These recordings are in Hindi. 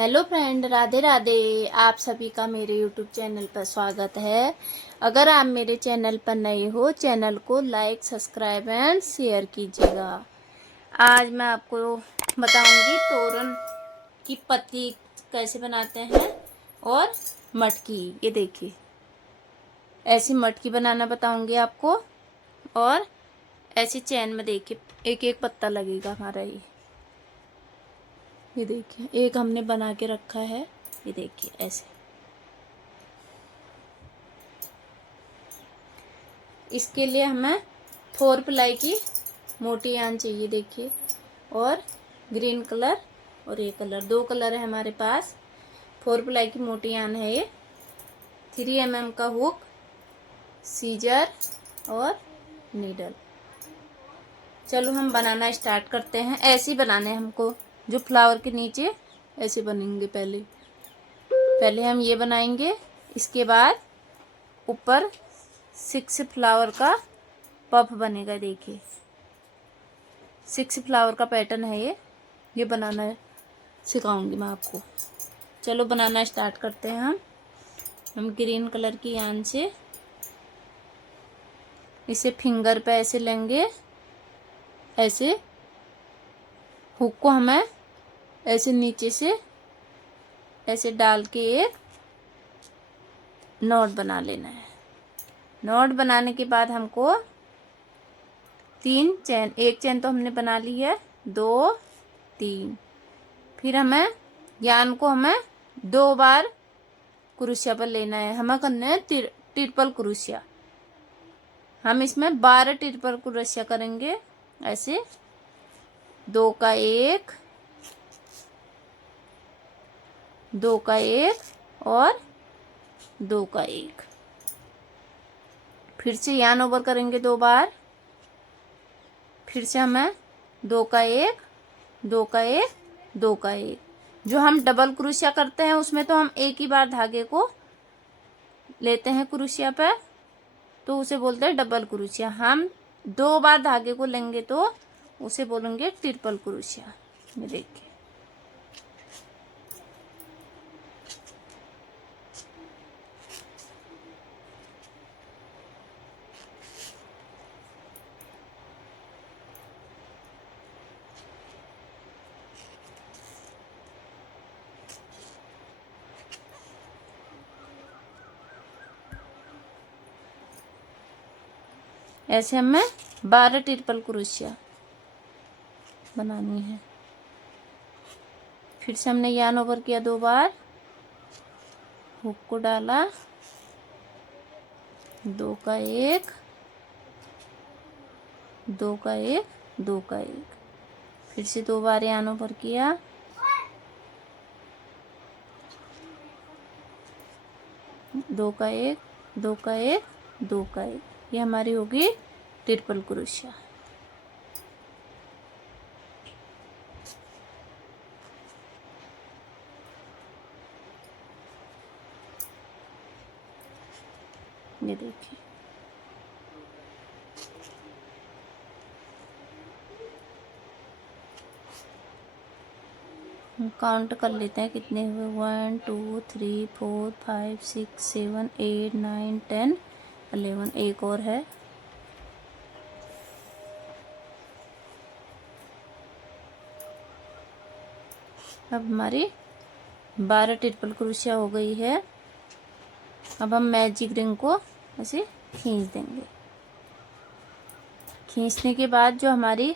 Hello friend, Radhe Radhe. आप सभी का मेरे यूट्यूब चैनल पर स्वागत है। अगर आप मेरे चैनल पर नए हो, चैनल को लाइक, सब्सक्राइब एंड शेयर कीजिएगा। आज मैं आपको बताऊंगी तोरन की पत्ती कैसे बनाते हैं और मटकी। ये देखिए, ऐसी मटकी बनाना बताऊंगी आपको। और ऐसी चैन में देखिए एक एक पत्ता लगेगा हमारा। ये देखिए, एक हमने बना के रखा है। ये देखिए ऐसे। इसके लिए हमें 4 प्लाई की मोटी यान चाहिए। देखिए, और ग्रीन कलर और ये कलर, 2 कलर है हमारे पास। 4 प्लाई की मोटी यान है ये। 3 mm का हुक, सीजर और नीडल। चलो हम बनाना स्टार्ट करते हैं। ऐसे ही बनाने हमको, जो फ्लावर के नीचे ऐसे बनेंगे। पहले हम ये बनाएंगे। इसके बाद ऊपर 6 फ्लावर का पफ बनेगा। देखिए, 6 फ्लावर का पैटर्न है ये बनाना सिखाऊंगी मैं आपको। चलो बनाना स्टार्ट करते हैं हम ग्रीन कलर की यान से इसे फिंगर पे ऐसे लेंगे। ऐसे हुक को हमें ऐसे नीचे से ऐसे डाल के एक नॉट बना लेना है। नॉट बनाने के बाद हमको 3 चैन, एक चैन तो हमने बना ली है, 2 3। फिर हमें यान को हमें 2 बार क्रोशिया पर लेना है। हमें करना है ट्रिपल क्रोशिया। हम इसमें 12 ट्रिपल क्रोशिया करेंगे। ऐसे 2 का 1, 2 का 1 और 2 का 1। फिर से यान ओवर करेंगे 2 बार। फिर से हमें 2 का 1, 2 का 1, 2 का 1। जो हम डबल क्रोशिया करते हैं उसमें तो हम एक ही बार धागे को लेते हैं क्रोशिया पे, तो उसे बोलते हैं डबल क्रोशिया। हम 2 बार धागे को लेंगे तो उसे बोलेंगे ट्रिपल क्रोशिया। ये देखिए, ऐसे हमें 12 ट्रिपल क्रोशिया बनानी है। फिर से हमने यान ओवर किया 2 बार, हुक को डाला, 2 का 1, 2 का 1, 2 का 1। फिर से 2 बार यान ओवर किया, 2 का 1, 2 का 1, 2 का 1। ये हमारी होगी ट्रिपल क्रोशिया। ये देखिए, हम काउंट कर लेते हैं कितने हुए। 1 2 3 4 5 6 7 8 9 10 11। एक और है। अब हमारी 12 ट्रिपल क्रोशिया हो गई है। अब हम मैजिक रिंग को ऐसे खींच देंगे। खींचने के बाद जो हमारी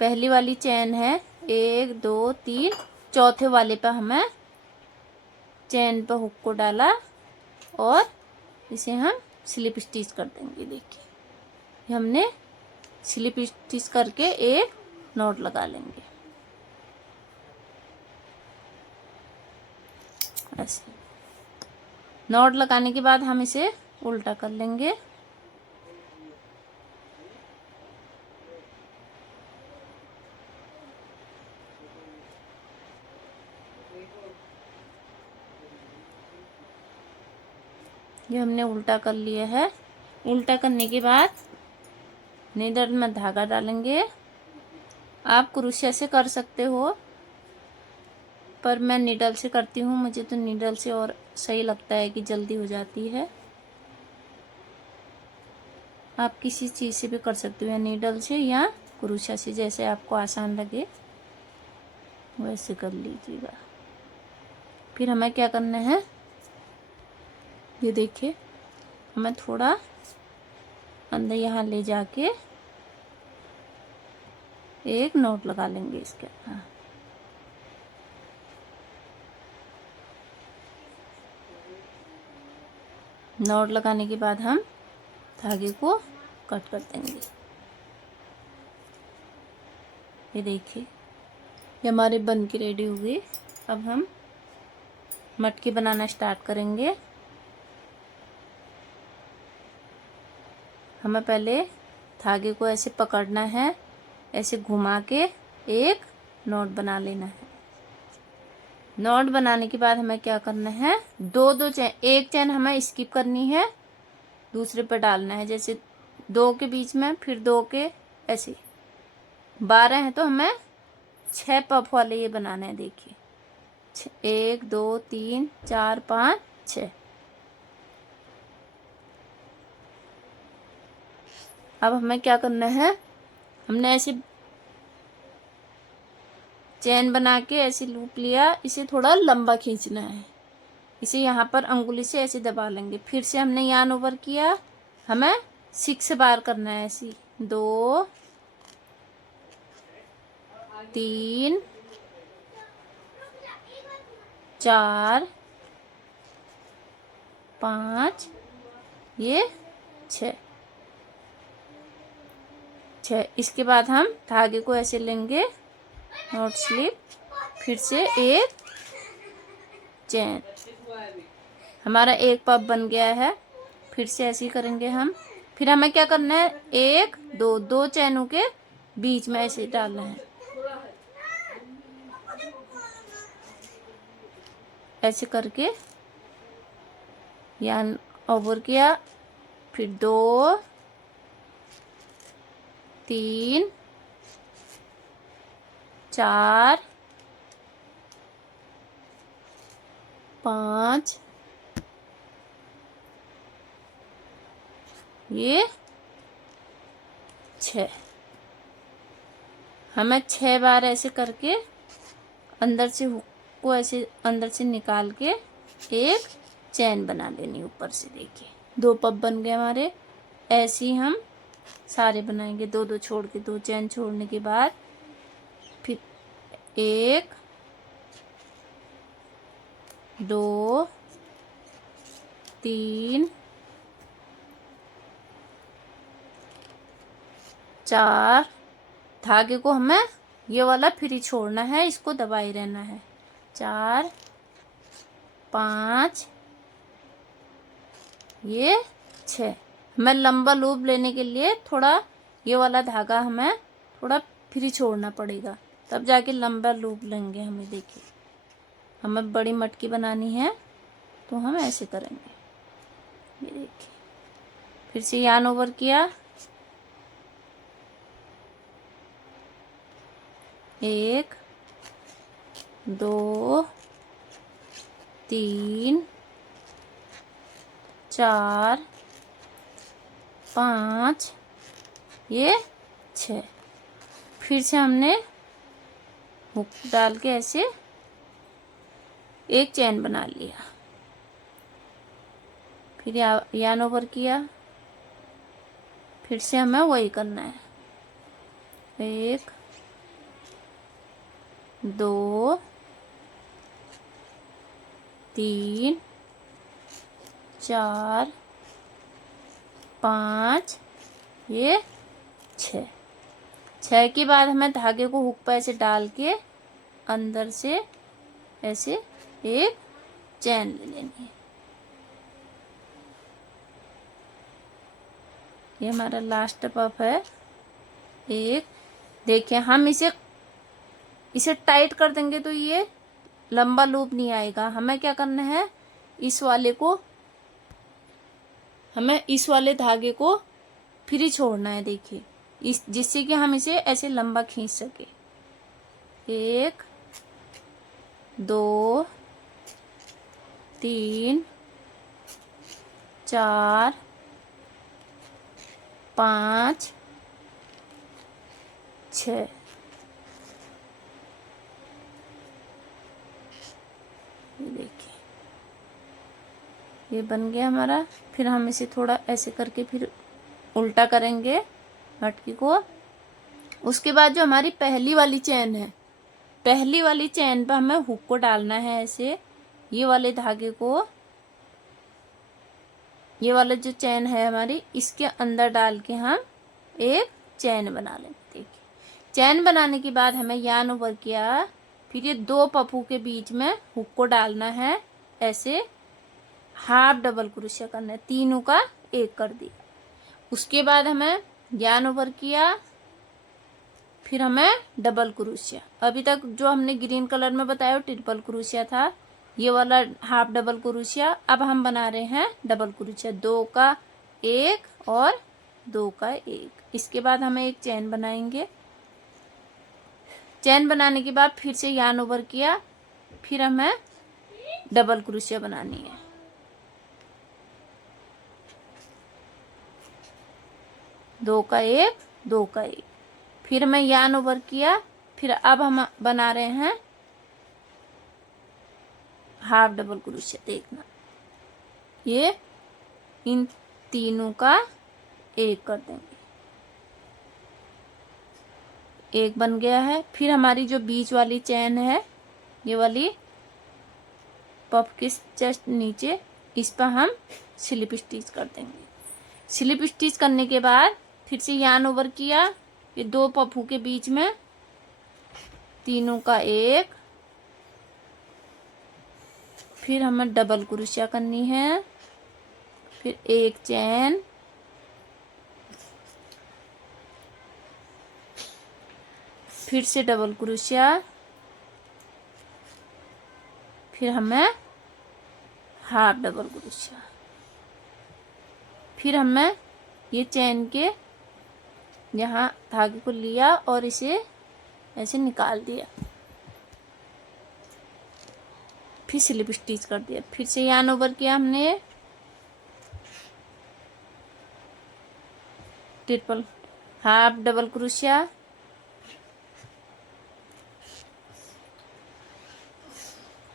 पहली वाली चैन है, 1 2 3, चौथे वाले पर हमें चैन पर हुक को डाला और इसे हम स्लिप स्टिच कर देंगे। देखिए, हमने स्लिप स्टिच करके एक नॉट लगा लेंगे ऐसे। नॉट लगाने के बाद हम इसे उल्टा कर लेंगे। ये हमने उल्टा कर लिया है। उल्टा करने के बाद नीडल में धागा डालेंगे। आप क्रोशिया से कर सकते हो, पर मैं नीडल से करती हूँ, मुझे तो नीडल से और सही लगता है कि जल्दी हो जाती है। आप किसी चीज़ से भी कर सकते हो, या नीडल से या क्रूशा से, जैसे आपको आसान लगे वैसे कर लीजिएगा। फिर हमें क्या करना है, ये देखिए हमें थोड़ा अंदर यहाँ ले जाके एक नोट लगा लेंगे इसके। हाँ, नोट लगाने के बाद हम धागे को कट कर देंगे। ये देखिए ये हमारे बन के रेडी हो गई। अब हम मटकी बनाना स्टार्ट करेंगे। हमें पहले धागे को ऐसे पकड़ना है, ऐसे घुमा के एक नॉट बना लेना है। नॉट बनाने के बाद हमें क्या करना है, दो चैन, एक चैन हमें स्किप करनी है, दूसरे पर डालना है, जैसे 2 के बीच में, फिर 2 के, ऐसे 12 है तो हमें 6 पफ वाले ये बनाना है। देखिए 1 2 3 4 5 6। अब हमें क्या करना है, हमने ऐसे चैन बना के ऐसे लूप लिया, इसे थोड़ा लंबा खींचना है, इसे यहाँ पर अंगुली से ऐसे दबा लेंगे। फिर से हमने यार्न ओवर किया, हमें 6 बार करना है ऐसे, 2 3 4 5 ये 6। इसके बाद हम धागे को ऐसे लेंगे, नॉट स्लिप, फिर से एक चैन, हमारा एक पफ बन गया है। फिर से ऐसे ही करेंगे हम। फिर हमें क्या करना है, 1 2 2 चैनों के बीच में ऐसे डालना है, ऐसे करके यार्न ओवर किया, फिर 2 3 4 5 ये 6। हमें 6 बार ऐसे करके अंदर से हुक को ऐसे अंदर से निकाल के एक चैन बना लेनी ऊपर से। देखिए 2 पफ बन गए हमारे। ऐसे ही हम सारे बनाएंगे, 2 2 छोड़ के, 2 चैन छोड़ने के बाद फिर 1 2 3 4। धागे को हमें ये वाला फ्री छोड़ना है, इसको दबाए रहना है। 4 5 ये 6। हमें लंबा लूप लेने के लिए थोड़ा ये वाला धागा हमें थोड़ा फ्री छोड़ना पड़ेगा, तब जाके लंबा लूप लेंगे हमें। देखिए हमें बड़ी मटकी बनानी है तो हम ऐसे करेंगे। ये देखिए फिर से यार्न ओवर किया, 1 2 3 4 5 ये 6। फिर से हमने हुक डाल के ऐसे एक चैन बना लिया, फिर यार्न ओवर किया, फिर से हमें वही करना है। 1 2 3 4 5 ये 6। 6 के बाद हमें धागे को हुक पर ऐसे डाल के अंदर से ऐसे एक चैन ले लेनी है। ये हमारा लास्ट पफ है। एक देखिए हम इसे टाइट कर देंगे तो ये लंबा लूप नहीं आएगा। हमें क्या करना है, इस वाले धागे को फ्री छोड़ना है। देखिए जिससे कि हम इसे ऐसे लंबा खींच सके। 1 2 3 4 5 6। ये देखिए ये बन गया हमारा। फिर हम इसे थोड़ा ऐसे करके फिर उल्टा करेंगे मटकी को। उसके बाद जो हमारी पहली वाली चैन है, पहली वाली चैन पर हमें हुक को डालना है ऐसे। ये वाले धागे को, ये वाला जो चैन है हमारी, इसके अंदर डाल के हम एक चैन बना लेंगे। देखिए चैन बनाने के बाद हमें यार्न ओवर किया, फिर ये 2 पप्पू के बीच में हुक को डालना है ऐसे। हाफ डबल क्रोशिया करना है, तीनों का एक कर दिया। उसके बाद हमें यार्न ओवर किया, फिर हमें डबल क्रोशिया। अभी तक जो हमने ग्रीन कलर में बताया वो ट्रिपल क्रोशिया था, ये वाला हाफ डबल क्रोशिया। अब हम बना रहे हैं डबल क्रोशिया, 2 का 1 और 2 का 1। इसके बाद हमें एक चैन बनाएंगे। चैन बनाने के बाद फिर से यार्न ओवर किया, फिर हमें डबल क्रोशिया बनानी है। दो का एक, 2 का 1, फिर मैं यार्न ओवर किया। फिर अब हम बना रहे हैं हाफ डबल क्रोशिया। देखना ये इन तीनों का एक कर देंगे, एक बन गया है। फिर हमारी जो बीच वाली चैन है, ये वाली पफ के जस्ट नीचे, इस पर हम स्लिप स्टिच कर देंगे। स्लिप स्टिच करने के बाद फिर से यार्न ओवर किया, ये 2 पफू के बीच में तीनों का एक, फिर हमें डबल क्रोशिया करनी है, फिर एक चैन, फिर से डबल क्रोशिया, फिर हमें हाफ डबल क्रोशिया। फिर हमें ये चैन के यहाँ धागे को लिया और इसे ऐसे निकाल दिया, फिर स्लिप स्टिच कर दिया। फिर से यार्न ओवर किया हमने, triple half double crochet,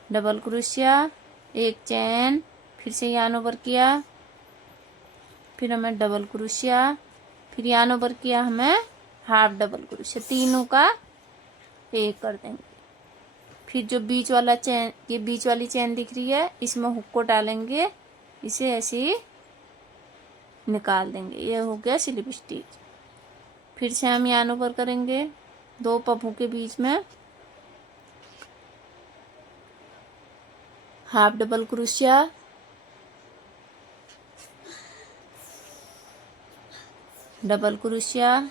double crochet, एक चैन, फिर से यार्न ओवर किया, फिर हमें डबल क्रोशिया, फिर यार्न ओवर किया, हमें हाफ डबल क्रोशिया। तीनों का एक कर देंगे। फिर जो बीच वाला चैन, ये बीच वाली चैन दिख रही है, इसमें हुक को डालेंगे, इसे ऐसे ही निकाल देंगे। ये हो गया स्लिप स्टिच। फिर से हम यार्न ओवर करेंगे 2 पफू के बीच में half double crochet, double crochet,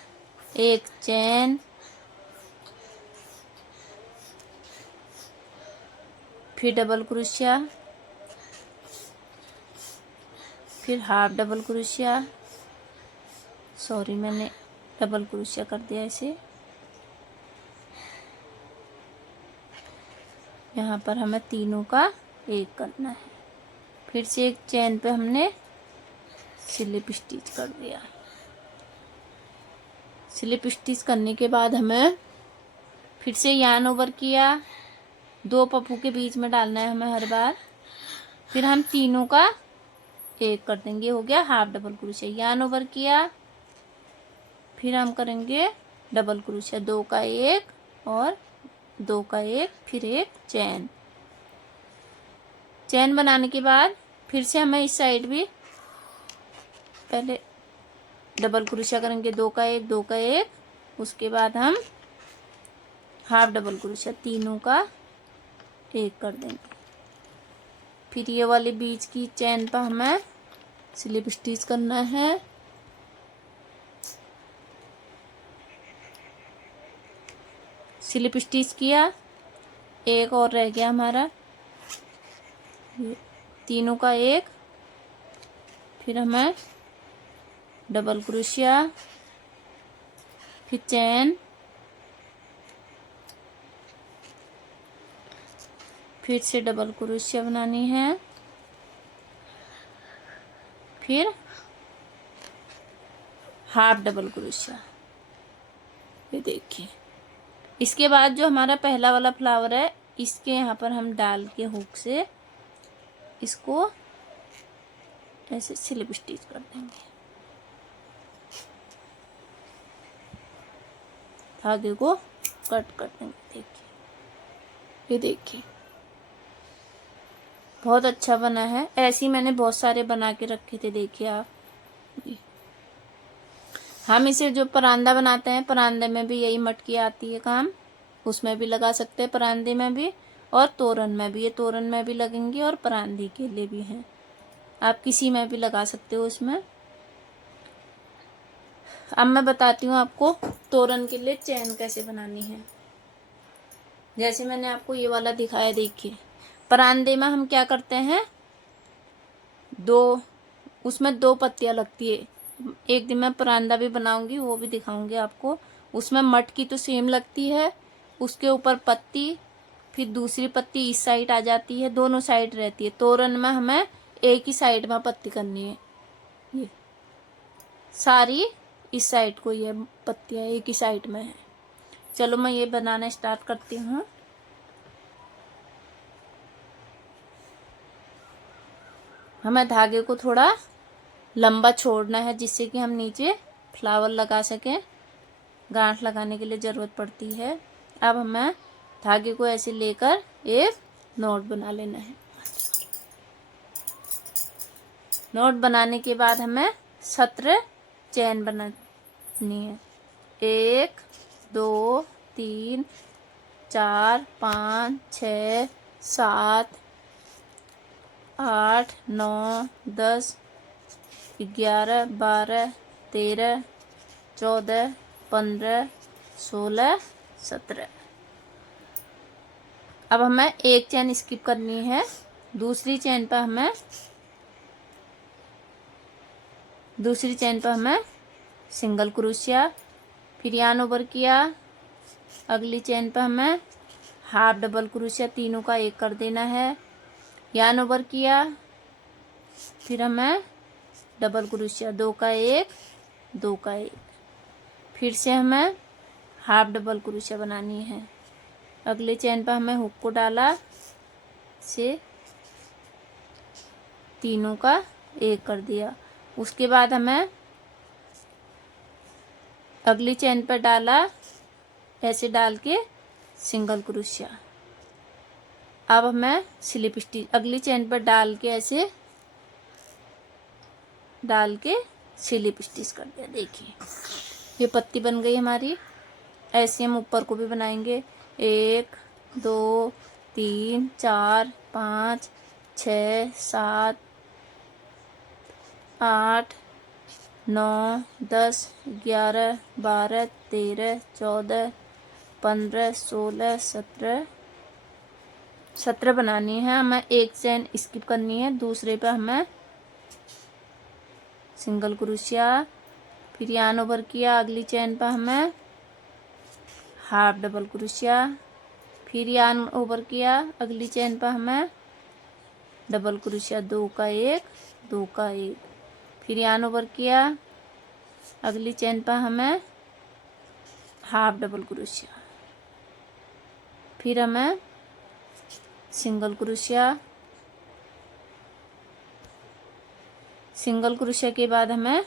एक चैन, फिर डबल क्रोशिया, फिर हाफ डबल क्रोशिया, सॉरी मैंने डबल क्रोशिया कर दिया इसे। यहाँ पर हमें तीनों का एक करना है। फिर से एक चैन पे हमने स्लिप स्टिच कर दिया। स्लिप स्टिच करने के बाद हमें फिर से यार्न ओवर किया, 2 पप्पू के बीच में डालना है हमें हर बार, फिर हम तीनों का एक कर देंगे। हो गया half double crochet. Yarn over किया, फिर हम करेंगे डबल क्रोशिया, 2 का 1 और 2 का 1, फिर एक चैन। चैन बनाने के बाद फिर से हमें इस साइड भी पहले डबल क्रोशिया करेंगे, 2 का 1, 2 का 1, उसके बाद हम हाफ डबल क्रोशिया, तीनों का एक कर देंगे। फिर ये वाली बीच की चैन पर हमें स्लिप स्टिच करना है। स्लिप स्टिच किया, एक और रह गया हमारा, तीनों का एक, फिर हमें डबल क्रोशिया, फिर चैन, फिर से डबल क्रोशिया बनानी है, फिर हाफ डबल क्रोशिया। ये देखिए, इसके बाद जो हमारा पहला वाला फ्लावर है इसके यहाँ पर हम डाल के हुक से इसको ऐसे स्लिप स्टिच कर देंगे। धागे को कट कर देंगे। देखिए, ये देखिए बहुत अच्छा बना है। ऐसे ही मैंने बहुत सारे बना के रखे थे। देखिए आप, हम इसे जो परांदा बनाते हैं, परांदे में भी यही मटकी आती है काम, उसमें भी लगा सकते हैं, परांदे में भी और तोरण में भी। ये तोरण में भी लगेंगी और परांदी के लिए भी हैं, आप किसी में भी लगा सकते हो उसमें। अब मैं बताती हूँ आपको तोरण के लिए चैन कैसे बनानी है। जैसे मैंने आपको ये वाला दिखाया, देखिए परांदे में हम क्या करते हैं, उसमें 2 पत्तियां लगती है। एक दिन मैं परांदा भी बनाऊंगी, वो भी दिखाऊंगी आपको। उसमें मटकी तो सेम लगती है, उसके ऊपर पत्ती, फिर दूसरी पत्ती इस साइड आ जाती है, दोनों साइड रहती है। तोरण में हमें एक ही साइड में पत्ती करनी है। ये सारी इस साइड को ये पत्तियां एक ही साइड में है। चलो मैं ये बनाना स्टार्ट करती हूँ। हमें धागे को थोड़ा लंबा छोड़ना है जिससे कि हम नीचे फ्लावर लगा सकें। गांठ लगाने के लिए ज़रूरत पड़ती है। अब हमें धागे को ऐसे लेकर एक नोट बना लेना है। नोट बनाने के बाद हमें 17 चैन बनानी है। 1 2 3 4 5 6 7 8 9 10 11 12 13 14 15 16 17। अब हमें एक चैन स्किप करनी है। दूसरी चैन पर हमें सिंगल क्रोशिया, फिर यार्न ओवर किया। अगली चैन पर हमें हाफ डबल क्रोशिया, तीनों का एक कर देना है। यार्न ओवर किया, फिर हमें डबल क्रोशिया, 2 का 1 2 का 1। फिर से हमें हाफ डबल क्रोशिया बनानी है। अगले चैन पर हमें हुक को डाला, से तीनों का 1 कर दिया। उसके बाद हमें अगली चैन पर डाला, ऐसे डाल के सिंगल क्रोशिया। अब हमें स्लिप स्टिच अगली चैन पर डाल के ऐसे डाल के स्लिप स्टिच कर दिया। देखिए ये पत्ती बन गई हमारी। ऐसे हम ऊपर को भी बनाएंगे। 1 2 3 4 5 6 7 8 9 10 11 12 13 14 15 16 17 बनानी है। हमें एक चैन स्किप करनी है। दूसरे पे हमें सिंगल क्रोशिया, फिर यार्न ओवर किया। अगली चैन पर हमें हाफ डबल क्रोशिया, फिर यार्न ओवर किया। अगली चैन पर हमें डबल क्रोशिया, 2 का 1 2 का 1, फिर यार्न ओवर किया। अगली चैन पर हमें हाफ डबल क्रोशिया, फिर हमें सिंगल क्रोशिया। सिंगल क्रोशिया के बाद हमें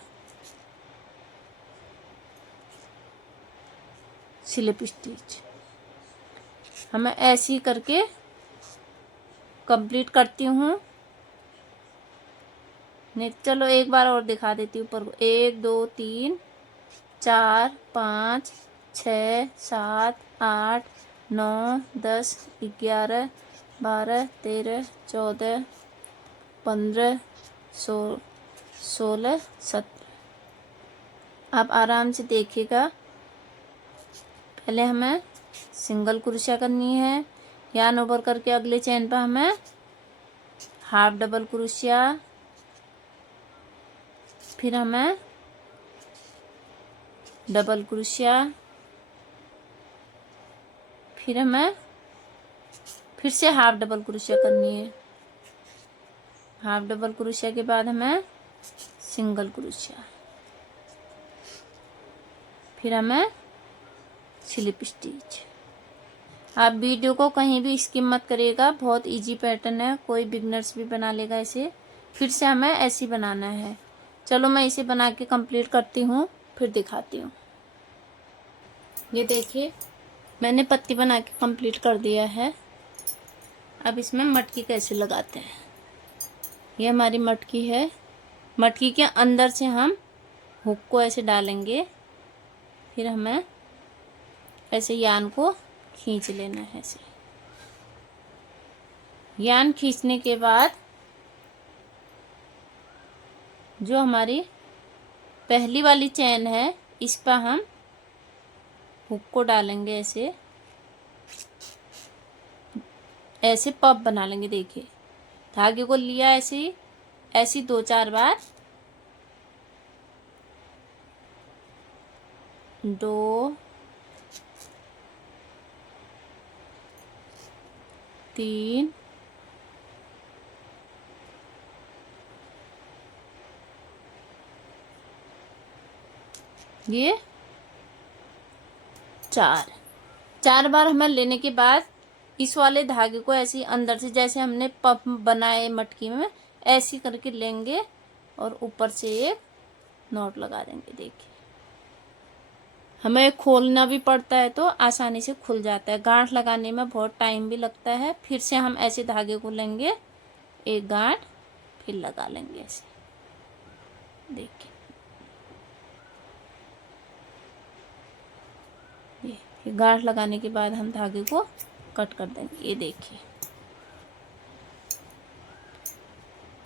स्लिप स्टिच। हमें ऐसे ही करके कंप्लीट करती हूँ। नहीं, चलो एक बार और दिखा देती हूँ ऊपर को। 1 2 3 4 5 6 7 8 9 10 11 12 13 14 15 16 17। आप आराम से देखिएगा। पहले हमें सिंगल क्रोशिया करनी है। यार्न ओवर करके अगले चैन पर हमें हाफ डबल क्रोशिया, फिर हमें डबल क्रोशिया, फिर से हाफ डबल क्रोशिया करनी है। हाफ डबल क्रोशिया के बाद हमें सिंगल क्रोशिया, फिर हमें स्लिप स्टिच। आप वीडियो को कहीं भी स्किप मत करिएगा, बहुत इजी पैटर्न है, कोई बिगनर्स भी बना लेगा इसे। फिर से हमें ऐसे बनाना है। चलो मैं इसे बना के कंप्लीट करती हूँ, फिर दिखाती हूँ। ये देखिए मैंने पत्ती बना के कंप्लीट कर दिया है। अब इसमें मटकी कैसे लगाते हैं। ये हमारी मटकी है। मटकी के अंदर से हम हुक को ऐसे डालेंगे, फिर हमें ऐसे यान को खींच लेना है। ऐसे यान खींचने के बाद जो हमारी पहली वाली चैन है, इस पर हम हुक को डालेंगे, ऐसे ऐसे पफ बना लेंगे। देखिए धागे को लिया ऐसे ऐसी 2-4 बार, 2 3 ये 4 बार हमें लेने के बाद इस वाले धागे को ऐसे ही अंदर से, जैसे हमने पफ बनाए मटकी में, ऐसे करके लेंगे और ऊपर से एक नॉट लगा देंगे। देखिए हमें खोलना भी पड़ता है तो आसानी से खुल जाता है, गांठ लगाने में बहुत टाइम भी लगता है। फिर से हम ऐसे धागे को लेंगे, एक गांठ फिर लगा लेंगे ऐसे। देखिए ये गांठ लगाने के बाद हम धागे को कट कर देंगे। ये देखिए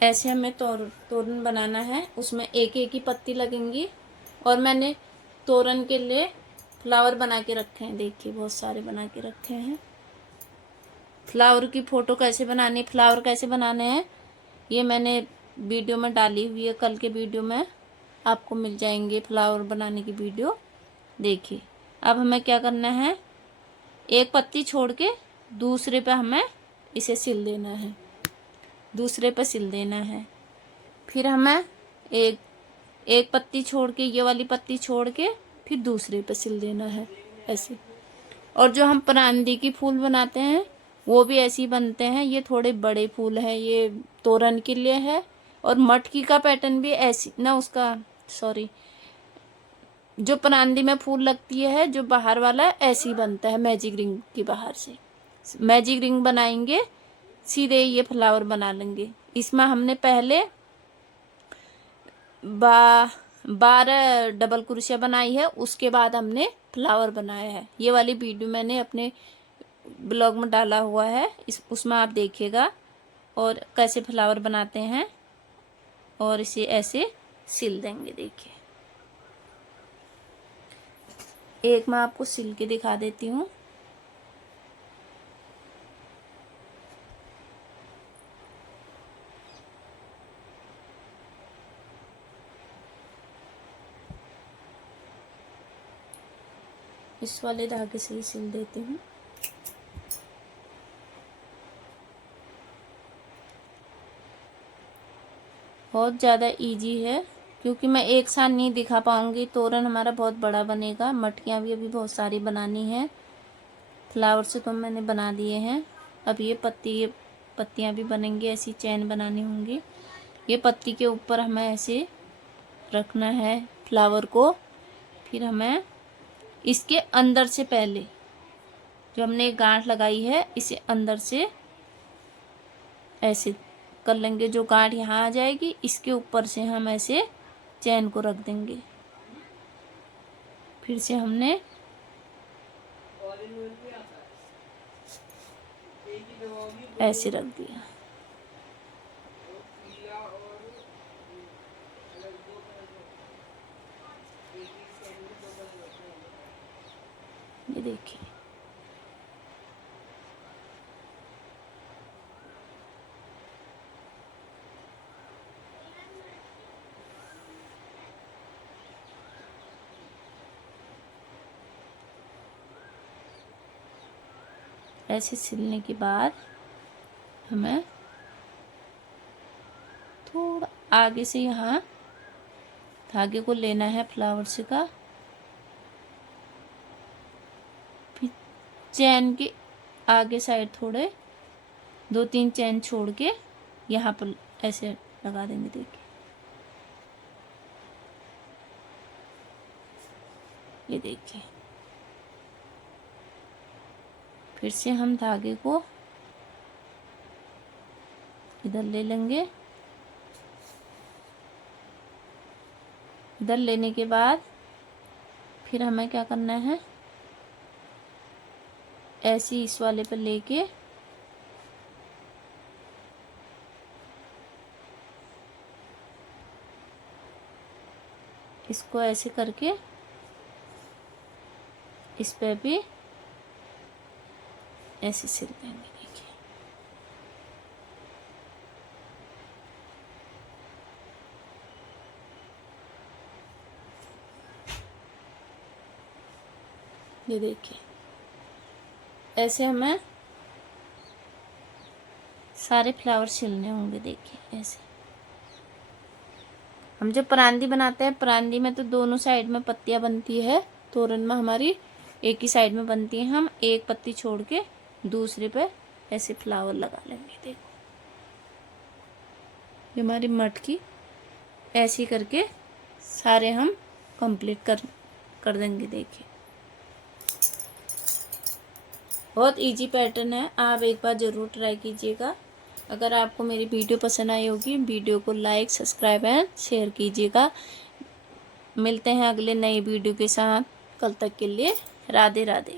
ऐसे हमें तोरण बनाना है, उसमें एक एक ही पत्ती लगेंगी। और मैंने तोरण के लिए फ्लावर बना के रखे हैं। देखिए बहुत सारे बना के रखे हैं। फ्लावर की फ़ोटो कैसे बनानी, फ्लावर कैसे बनाने हैं, ये मैंने वीडियो में डाली हुई है। कल के वीडियो में आपको मिल जाएंगे फ्लावर बनाने की वीडियो। देखिए अब हमें क्या करना है, एक पत्ती छोड़ के दूसरे पे हमें इसे सिल देना है, दूसरे पे सिल देना है। फिर हमें एक पत्ती छोड़ के, ये वाली पत्ती छोड़ के फिर दूसरे पे सिल देना है ऐसे। और जो हम परांदी की फूल बनाते हैं वो भी ऐसे ही बनते हैं। ये थोड़े बड़े फूल हैं, ये तोरण के लिए है। और मटकी का पैटर्न भी ऐसी ना, उसका सॉरी, जो परांदी में फूल लगती है जो बाहर वाला ऐसे ही बनता है, मैजिक रिंग की बाहर से मैजिक रिंग बनाएंगे, सीधे ये फ्लावर बना लेंगे। इसमें हमने पहले 12 डबल क्रोशिया बनाई है, उसके बाद हमने फ्लावर बनाया है। ये वाली वीडियो मैंने अपने ब्लॉग में डाला हुआ है, उसमें आप देखिएगा और कैसे फ्लावर बनाते हैं। और इसे ऐसे सिल देंगे। देखिए एक मैं आपको सिल के दिखा देती हूँ। इस वाले धागे से ही सिल देती हूँ। बहुत ज़्यादा इजी है, क्योंकि मैं एक साथ नहीं दिखा पाऊँगी। तोरण हमारा बहुत बड़ा बनेगा, मटकियाँ भी अभी बहुत सारी बनानी है। फ्लावर से तो मैंने बना दिए हैं। अब ये पत्तियाँ भी बनेंगी, ऐसी चैन बनानी होंगी। ये पत्ती के ऊपर हमें ऐसे रखना है फ्लावर को। फिर हमें इसके अंदर से पहले जो हमने एक गांठ लगाई है, इसे अंदर से ऐसे कर लेंगे। जो गांठ यहाँ आ जाएगी, इसके ऊपर से हम ऐसे चैन को रख देंगे। फिर से हमने ऐसे रख दिया। ये देखिए ऐसे सिलने के बाद हमें थोड़ा आगे से यहाँ धागे को लेना है फ्लावर्स का, फिर चैन के आगे साइड थोड़े 2-3 चैन छोड़ के यहाँ पर ऐसे लगा देंगे। देखिए ये देखिए, फिर से हम धागे को इधर ले लेंगे। इधर लेने के बाद फिर हमें क्या करना है, ऐसे इस वाले पर लेके इसको ऐसे करके इस पे भी ऐसे सिल देंगे। देखिए ये देखिए, ऐसे हमें सारे फ्लावर सिलने होंगे। देखिए ऐसे हम जब परांदी बनाते हैं, परांदी में तो दोनों साइड में पत्तियां बनती है, तोरण में हमारी एक ही साइड में बनती है। हम एक पत्ती छोड़ के दूसरे पे ऐसे फ्लावर लगा लेंगे। देखो ये हमारी मटकी ऐसे करके सारे हम कंप्लीट कर देंगे। देखिए बहुत इजी पैटर्न है, आप एक बार ज़रूर ट्राई कीजिएगा। अगर आपको मेरी वीडियो पसंद आई होगी, वीडियो को लाइक, सब्सक्राइब एंड शेयर कीजिएगा। मिलते हैं अगले नए वीडियो के साथ, कल तक के लिए राधे राधे।